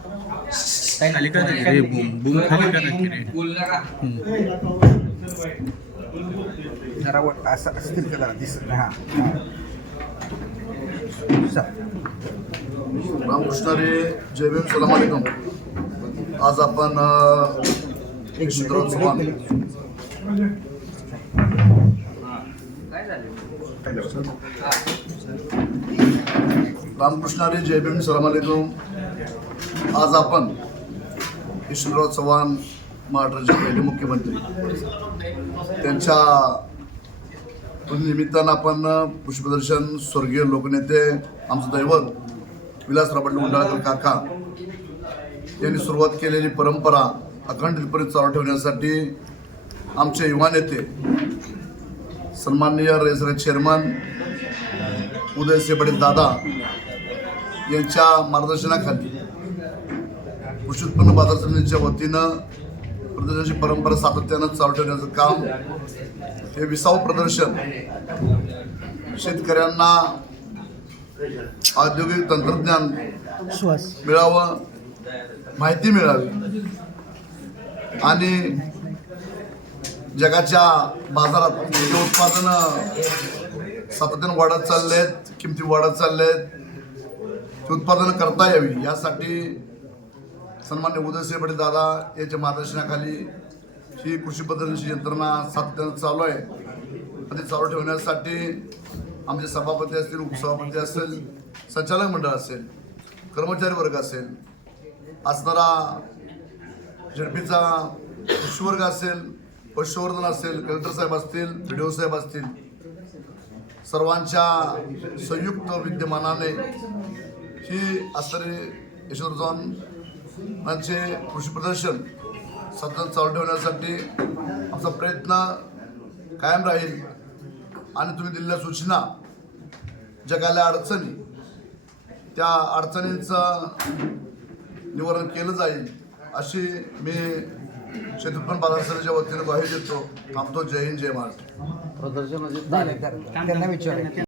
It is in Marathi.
खाली का नाही रे बूम बूम खाली का नाही रे जरा वर असं असतील का जरा दिसत नाही. हा हा. चा. रामकृष्ण रे जय भीम सलाम अलैकुम आज आपण अ, एक यशवंतराव रामकृष्णारी जय भीम सलाम अलैकुम। आज आपण यशवंतराव चव्हाण महाराष्ट्राचे पहिले मुख्यमंत्री। त्यांच्या निमित्तानं आपण पुष्पदर्शन स्वर्गीय लोकनेते आमचं दैवत विलास पाटील उंडाळकर काका यांनी सुरुवात केलेली परंपरा अखंडितपणे चालू ठेवण्यासाठी आमचे युवा नेते सन्माननीय रेसर चेअरमन उदयसिंह पाटील दादा यांच्या मार्गदर्शनाखाली कृषी उत्पन्न बाजार समितीच्या वतीनं प्रदर्शनाची परंपरा सातत्यानं चालू ठेवण्याचं काम हे विसाव प्रदर्शन शेतकऱ्यांना औद्योगिक तंत्रज्ञान मिळावं माहिती मिळावी आणि जगाच्या बाजारात जे उत्पादनं सातत्यानं वाढत चालले आहेत किमती वाढत चालले आहेत ती उत्पादनं करता यावी यासाठी सन्मान्य उदयसिंह पाटील दादा यांच्या मार्गदर्शनाखाली ही कृषी पद्धतीची यंत्रणा सातत्यानं चालू आहे. आणि ती चालू ठेवण्यासाठी आमचे सभापती असतील उपसभापती असेल संचालक मंडळ असेल कर्मचारी वर्ग असेल असणारा झडपीचा कृषीवर्ग असेल पशुवर्धन असेल कलेक्टर साहेब असतील बी डी साहेब असतील सर्वांच्या संयुक्त विद्यमानाने ही असणारे यशवंत यांचे कृषी प्रदर्शन सतत चालू ठेवण्यासाठी आमचा प्रयत्न कायम राहील. आणि तुम्ही दिलेल्या सूचना जगाल्या अडचणी त्या अडचणींचं निवारण केलं जाईल अशी मी शेती उत्पन्न बाजार समितीच्या वतीनं ग्वाही देतो थांबतो. जय हिंद जय महाराष्ट्र. नाही, त्यांना विचार.